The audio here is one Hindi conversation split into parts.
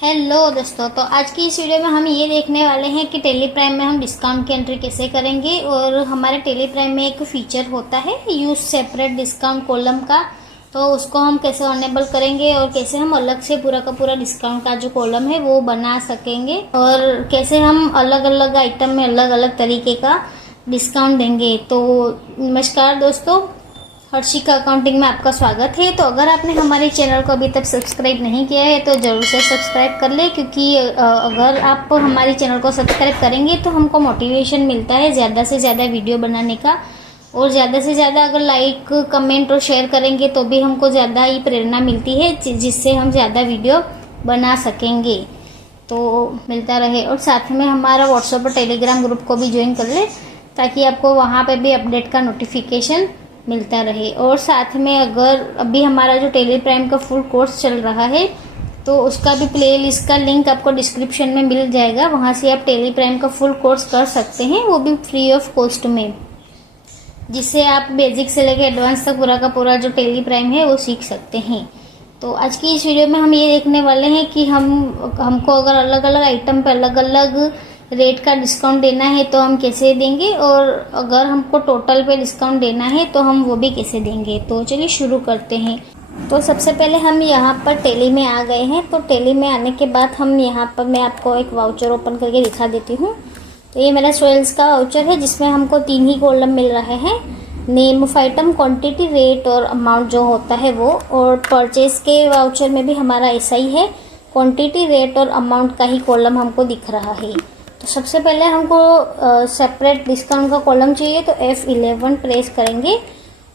हेलो दोस्तों, तो आज की इस वीडियो में हम ये देखने वाले हैं कि टेली प्राइम में हम डिस्काउंट की एंट्री कैसे करेंगे। और हमारे टेली प्राइम में एक फीचर होता है यूज सेपरेट डिस्काउंट कॉलम का, तो उसको हम कैसे अनेबल करेंगे और कैसे हम अलग से पूरा का पूरा डिस्काउंट का जो कॉलम है वो बना सकेंगे और कैसे हम अलग अलग आइटम में अलग अलग तरीके का डिस्काउंट देंगे। तो नमस्कार दोस्तों, हर्षिका अकाउंटिंग में आपका स्वागत है। तो अगर आपने हमारे चैनल को अभी तक सब्सक्राइब नहीं किया है तो ज़रूर से सब्सक्राइब कर ले, क्योंकि अगर आप हमारे चैनल को सब्सक्राइब करेंगे तो हमको मोटिवेशन मिलता है ज़्यादा से ज़्यादा वीडियो बनाने का। और ज़्यादा से ज़्यादा अगर लाइक कमेंट और शेयर करेंगे तो भी हमको ज़्यादा ही प्रेरणा मिलती है, जिससे हम ज़्यादा वीडियो बना सकेंगे। तो मिलता रहे। और साथ में हमारा व्हाट्सएप और टेलीग्राम ग्रुप को भी ज्वाइन कर ले, ताकि आपको वहाँ पे भी अपडेट का नोटिफिकेशन मिलता रहे। और साथ में अगर अभी हमारा जो टेली प्राइम का फुल कोर्स चल रहा है तो उसका भी प्ले लिस्ट का लिंक आपको डिस्क्रिप्शन में मिल जाएगा, वहाँ से आप टेली प्राइम का फुल कोर्स कर सकते हैं, वो भी फ्री ऑफ कॉस्ट में, जिससे आप बेसिक से लेकर एडवांस तक पूरा का पूरा जो टेली प्राइम है वो सीख सकते हैं। तो आज की इस वीडियो में हम ये देखने वाले हैं कि हमको अगर अलग अलग आइटम पे अलग अलग रेट का डिस्काउंट देना है तो हम कैसे देंगे, और अगर हमको टोटल पे डिस्काउंट देना है तो हम वो भी कैसे देंगे। तो चलिए शुरू करते हैं। तो सबसे पहले हम यहाँ पर टेली में आ गए हैं। तो टेली में आने के बाद हम यहाँ पर मैं आपको एक वाउचर ओपन करके दिखा देती हूँ। तो ये मेरा सेल्स का वाउचर है, जिसमें हमको 3 ही कॉलम मिल रहे हैं, name of item, quantity, rate और अमाउंट जो होता है वो। और परचेज के वाउचर में भी हमारा ऐसा ही है, क्वांटिटी, रेट और अमाउंट का ही कॉलम हमको दिख रहा है। तो सबसे पहले हमको सेपरेट डिस्काउंट का कॉलम चाहिए, तो F11 प्रेस करेंगे।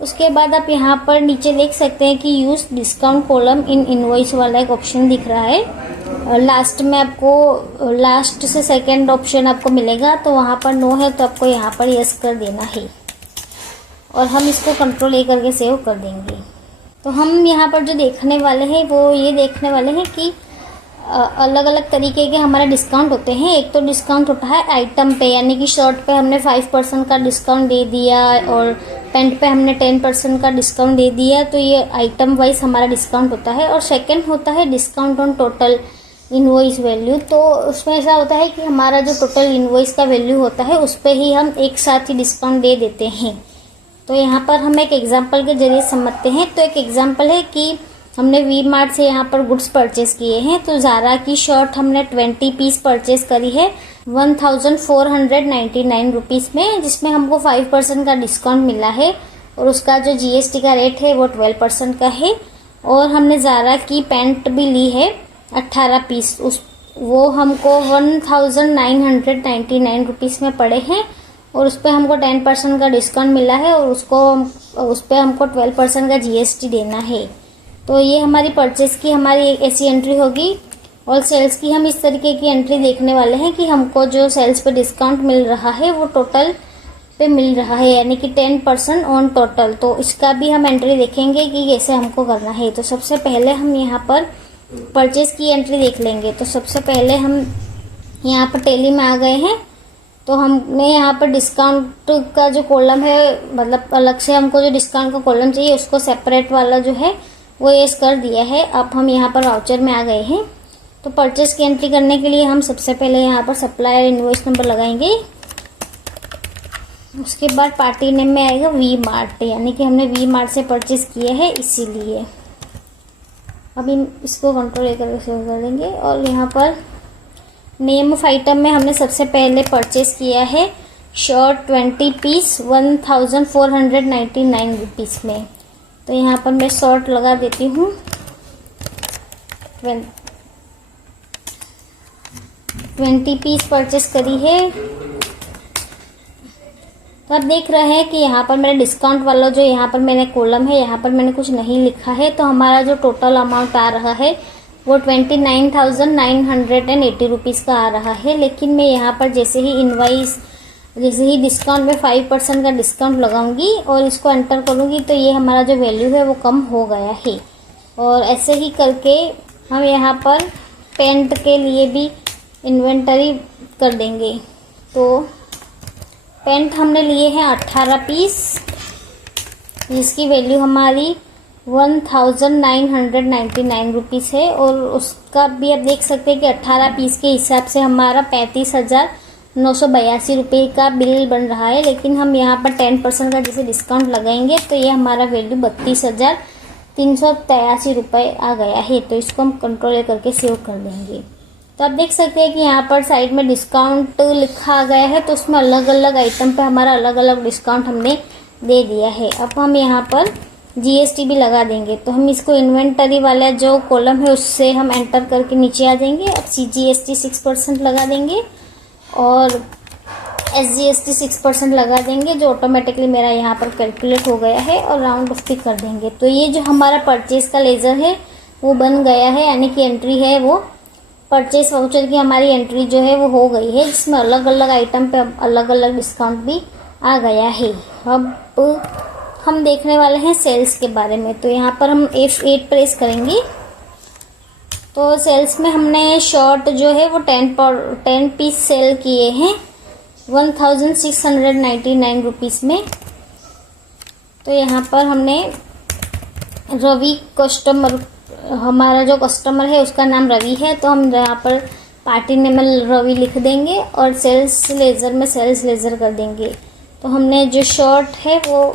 उसके बाद आप यहाँ पर नीचे देख सकते हैं कि use discount column in invoice वाला एक ऑप्शन दिख रहा है। लास्ट में आपको लास्ट से सेकंड ऑप्शन आपको मिलेगा, तो वहाँ पर नो है तो आपको यहाँ पर यस कर देना है। और हम इसको कंट्रोल A करके सेव कर देंगे। तो हम यहाँ पर जो देखने वाले हैं वो ये देखने वाले हैं कि अलग अलग तरीके के हमारे डिस्काउंट होते हैं। एक तो डिस्काउंट होता है आइटम पे, यानी कि शर्ट पे हमने 5% का डिस्काउंट दे दिया और पैंट पे हमने 10% का डिस्काउंट दे दिया, तो ये आइटम वाइज हमारा डिस्काउंट होता है। और सेकंड होता है discount on total invoice value. तो उसमें ऐसा होता है कि हमारा जो टोटल इनवॉइस का वैल्यू होता है उस पर ही हम एक साथ ही डिस्काउंट दे देते हैं। तो यहाँ पर हम एक एग्जाम्पल के जरिए समझते हैं। तो एक एग्जाम्पल है कि हमने वी मार्ट से यहाँ पर गुड्स परचेज किए हैं। तो ज़ारा की शर्ट हमने 20 पीस परचेज करी है 1499 रुपीज़ में, जिसमें हमको 5% का डिस्काउंट मिला है और उसका जो GST का रेट है वो 12% का है। और हमने ज़ारा की पैंट भी ली है 18 पीस, वो हमको 1999 रुपीज़ में पड़े हैं और उस पर हमको 10% का डिस्काउंट मिला है और उस पर हमको 12% का GST देना है। तो ये हमारी परचेज की हमारी एक ऐसी एंट्री होगी। और सेल्स की हम इस तरीके की एंट्री देखने वाले हैं कि हमको जो सेल्स पे डिस्काउंट मिल रहा है वो टोटल पे मिल रहा है, यानी कि 10% ऑन टोटल। तो इसका भी हम एंट्री देखेंगे कि कैसे हमको करना है। तो सबसे पहले हम यहाँ पर परचेज की एंट्री देख लेंगे। तो सबसे पहले हम यहाँ पर टेली में आ गए हैं। तो हमने यहाँ पर डिस्काउंट का जो कॉलम है, मतलब अलग से हमको जो डिस्काउंट का कॉलम चाहिए उसको सेपरेट वाला जो है वो यस कर दिया है। अब हम यहाँ पर वाउचर में आ गए हैं। तो परचेस की एंट्री करने के लिए हम सबसे पहले यहाँ पर सप्लायर इनवॉइस नंबर लगाएंगे। उसके बाद पार्टी नेम में आएगा वी मार्ट, यानी कि हमने वी मार्ट से परचेस किया है इसीलिए। अभी इसको कंट्रोल A करके सेव कर देंगे। और यहाँ पर नेम ऑफ आइटम में हमने सबसे पहले परचेस किया है शर्ट 20 पीस 1499 रुपीज़ में। तो यहाँ पर मैं शॉर्ट लगा देती हूँ 20 पीस परचेस करी है। तो आप देख रहे हैं कि यहाँ पर मेरा डिस्काउंट वाला जो यहाँ पर मैंने कॉलम है, यहाँ पर मैंने कुछ नहीं लिखा है। तो हमारा जो टोटल अमाउंट आ रहा है वो 29,980 रुपीज़ का आ रहा है। लेकिन मैं यहाँ पर जैसे ही डिस्काउंट में 5% का डिस्काउंट लगाऊंगी और इसको एंटर करूंगी तो ये हमारा जो वैल्यू है वो कम हो गया है। और ऐसे ही करके हम यहाँ पर पेंट के लिए भी इन्वेंटरी कर देंगे। तो पेंट हमने लिए हैं 18 पीस, जिसकी वैल्यू हमारी 1999 रुपीज़ है। और उसका भी आप देख सकते हैं कि 18 पीस के हिसाब से हमारा 35,982 रुपये का बिल बन रहा है। लेकिन हम यहाँ पर 10% का जैसे डिस्काउंट लगाएंगे तो ये हमारा वैल्यू 32,383 रुपये आ गया है। तो इसको हम कंट्रोल करके सेव कर देंगे। तो आप देख सकते हैं कि यहाँ पर साइड में डिस्काउंट लिखा आ गया है, तो उसमें अलग अलग आइटम पे हमारा अलग अलग डिस्काउंट हमने दे दिया है। अब हम यहाँ पर जीएसटी भी लगा देंगे। तो हम इसको इन्वेंटरी वाला जो कॉलम है उससे हम एंटर करके नीचे आ जाएंगे। अब जीएसटी 6% लगा देंगे और एसजीएसटी 6% लगा देंगे, जो ऑटोमेटिकली मेरा यहाँ पर कैलकुलेट हो गया है, और राउंड ऑफ भी कर देंगे। तो ये जो हमारा परचेज का लेजर है वो बन गया है, यानी कि एंट्री है वो परचेज वाउचर की हमारी एंट्री जो है वो हो गई है, जिसमें अलग अलग आइटम पे अलग अलग डिस्काउंट भी आ गया है। अब हम देखने वाले हैं सेल्स के बारे में। तो यहाँ पर हम F8 प्रेस करेंगे। तो सेल्स में हमने शॉर्ट जो है वो 10 पीस सेल किए हैं 1699 रुपीज़ में। तो यहाँ पर हमने रवि कस्टमर, हमारा जो कस्टमर है उसका नाम रवि है, तो हम यहाँ पर पार्टी नेम में रवि लिख देंगे और सेल्स लेज़र में सेल्स लेज़र कर देंगे। तो हमने जो शॉर्ट है वो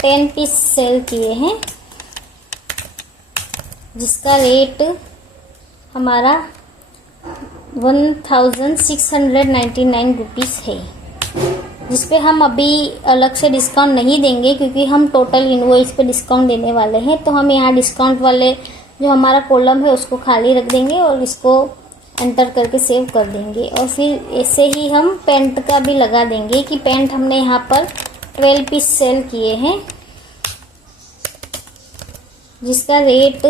10 पीस सेल किए हैं, जिसका रेट हमारा 1699 रुपीज़ है, जिस पे हम अभी अलग से डिस्काउंट नहीं देंगे क्योंकि हम टोटल इनवॉइस पे डिस्काउंट देने वाले हैं। तो हम यहाँ डिस्काउंट वाले जो हमारा कॉलम है उसको खाली रख देंगे और इसको एंटर करके सेव कर देंगे। और फिर ऐसे ही हम पेंट का भी लगा देंगे कि पेंट हमने यहाँ पर 12 पीस सेल किए हैं, जिसका रेट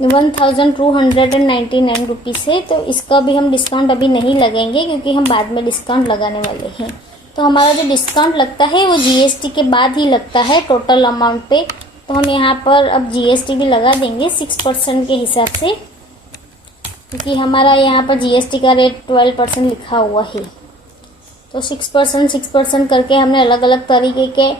1299 रुपीज़ है। तो इसका भी हम डिस्काउंट अभी नहीं लगेंगे क्योंकि हम बाद में डिस्काउंट लगाने वाले हैं। तो हमारा जो डिस्काउंट लगता है वो जीएसटी के बाद ही लगता है टोटल अमाउंट पे। तो हम यहाँ पर अब जीएसटी भी लगा देंगे 6% के हिसाब से, क्योंकि हमारा यहाँ पर जीएसटी का रेट 12% लिखा हुआ है। तो 6% करके हमने अलग अलग तरीके के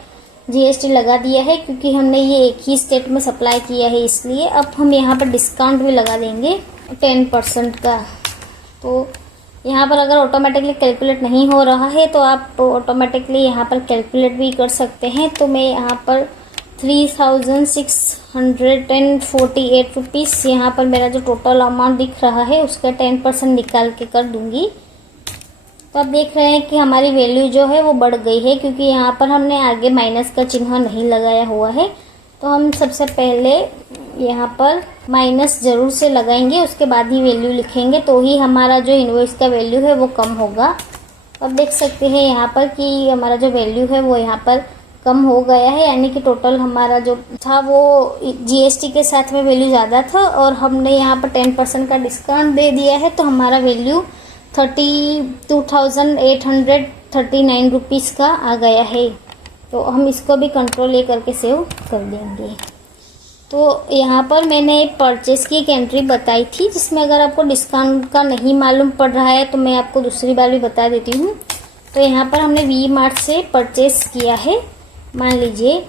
जीएसटी लगा दिया है, क्योंकि हमने ये एक ही स्टेट में सप्लाई किया है इसलिए। अब हम यहाँ पर डिस्काउंट भी लगा देंगे 10% का। तो यहाँ पर अगर ऑटोमेटिकली कैलकुलेट नहीं हो रहा है तो आप ऑटोमेटिकली यहाँ पर कैलकुलेट भी कर सकते हैं। तो मैं यहाँ पर 3648 रुपीज़ यहाँ पर मेरा जो टोटल अमाउंट दिख रहा है उसका 10% निकाल के कर दूँगी। तो आप देख रहे हैं कि हमारी वैल्यू जो है वो बढ़ गई है, क्योंकि यहाँ पर हमने आगे माइनस का चिन्ह नहीं लगाया हुआ है। तो हम सबसे पहले यहाँ पर माइनस ज़रूर से लगाएंगे, उसके बाद ही वैल्यू लिखेंगे, तो ही हमारा जो इनवॉइस का वैल्यू है वो कम होगा। अब देख सकते हैं यहाँ पर कि हमारा जो वैल्यू है वो यहाँ पर कम हो गया है, यानी कि टोटल हमारा जो था वो जीएसटी के साथ में वैल्यू ज़्यादा था और हमने यहाँ पर 10% का डिस्काउंट दे दिया है। तो हमारा वैल्यू 32,839 रुपीज़ का आ गया है। तो हम इसको भी कंट्रोल ए करके सेव कर देंगे। तो यहाँ पर मैंने परचेज़ की एक एंट्री बताई थी, जिसमें अगर आपको डिस्काउंट का नहीं मालूम पड़ रहा है तो मैं आपको दूसरी बार भी बता देती हूँ। तो यहाँ पर हमने वी मार्ट से परचेज़ किया है, मान लीजिए।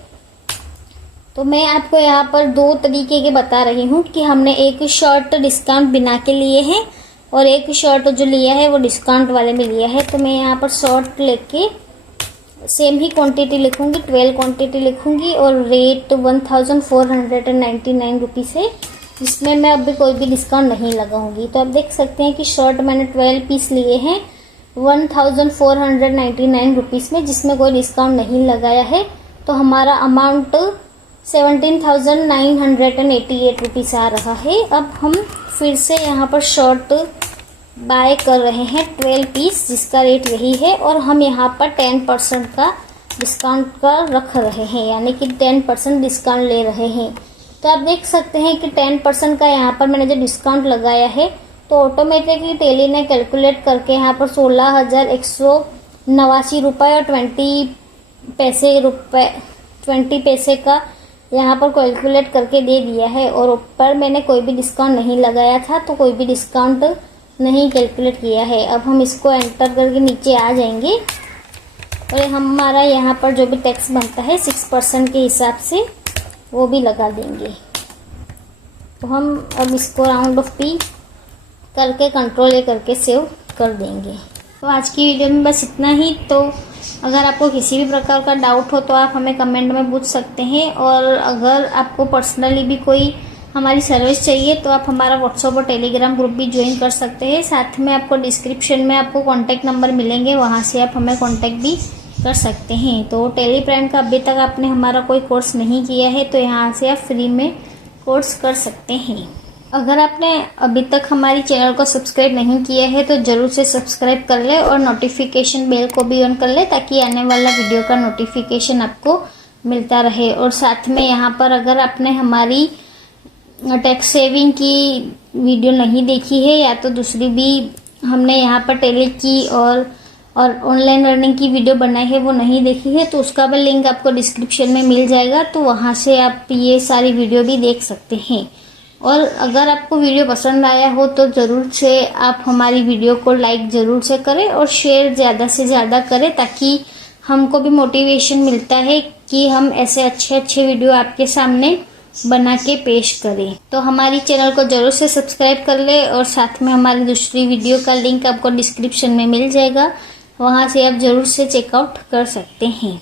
तो मैं आपको यहाँ पर दो तरीके के बता रही हूँ कि हमने एक शर्ट डिस्काउंट बिना के लिए हैं और एक शर्ट जो लिया है वो डिस्काउंट वाले में लिया है। तो मैं यहाँ पर शर्ट लेके सेम ही क्वांटिटी लिखूंगी, 12 क्वांटिटी लिखूंगी और रेट 1499 रुपीज़ है, जिसमें मैं अभी कोई भी डिस्काउंट नहीं लगाऊंगी। तो आप देख सकते हैं कि शर्ट मैंने 12 पीस लिए हैं 1499 रुपीज़ में, जिसमें कोई डिस्काउंट नहीं लगाया है। तो हमारा अमाउंट 17,988 रुपीज़ आ रहा है। अब हम फिर से यहाँ पर शर्ट बाय कर रहे हैं 12 पीस, जिसका रेट यही है, और हम यहाँ पर 10% का डिस्काउंट का रख रहे हैं, यानी कि 10% डिस्काउंट ले रहे हैं। तो आप देख सकते हैं कि 10% का यहाँ पर मैंने जो डिस्काउंट लगाया है तो ऑटोमेटिकली टेली ने कैलकुलेट करके यहाँ पर 16,189 रुपये और 20 पैसे का यहाँ पर कैलकुलेट करके दे दिया है। और ऊपर मैंने कोई भी डिस्काउंट नहीं लगाया था, तो कोई भी डिस्काउंट नहीं कैलकुलेट किया है। अब हम इसको एंटर करके नीचे आ जाएंगे और हमारा यहाँ पर जो भी टैक्स बनता है 6% के हिसाब से वो भी लगा देंगे। तो हम अब इसको राउंड ऑफ पी करके कंट्रोल ए करके सेव कर देंगे। तो आज की वीडियो में बस इतना ही। तो अगर आपको किसी भी प्रकार का डाउट हो तो आप हमें कमेंट में पूछ सकते हैं, और अगर आपको पर्सनली भी कोई हमारी सर्विस चाहिए तो आप हमारा व्हाट्सएप और टेलीग्राम ग्रुप भी ज्वाइन कर सकते हैं। साथ में आपको डिस्क्रिप्शन में आपको कॉन्टैक्ट नंबर मिलेंगे, वहाँ से आप हमें कॉन्टैक्ट भी कर सकते हैं। तो टेली प्राइम का अभी तक आपने हमारा कोई कोर्स नहीं किया है तो यहाँ से आप फ्री में कोर्स कर सकते हैं। अगर आपने अभी तक हमारी चैनल को सब्सक्राइब नहीं किया है तो जरूर से सब्सक्राइब कर ले और नोटिफिकेशन बेल को भी ऑन कर ले, ताकि आने वाला वीडियो का नोटिफिकेशन आपको मिलता रहे। और साथ में यहाँ पर अगर आपने हमारी टैक्स सेविंग की वीडियो नहीं देखी है या तो दूसरी भी हमने यहाँ पर टेली की और ऑनलाइन अर्निंग की वीडियो बनाई है वो नहीं देखी है, तो उसका भी लिंक आपको डिस्क्रिप्शन में मिल जाएगा। तो वहाँ से आप ये सारी वीडियो भी देख सकते हैं। और अगर आपको वीडियो पसंद आया हो तो ज़रूर से आप हमारी वीडियो को लाइक ज़रूर से करें और शेयर ज़्यादा से ज़्यादा करें, ताकि हमको भी मोटिवेशन मिलता है कि हम ऐसे अच्छे वीडियो आपके सामने बना के पेश करें। तो हमारी चैनल को जरूर से सब्सक्राइब कर ले, और साथ में हमारी दूसरी वीडियो का लिंक आपको डिस्क्रिप्शन में मिल जाएगा, वहाँ से आप जरूर से चेकआउट कर सकते हैं।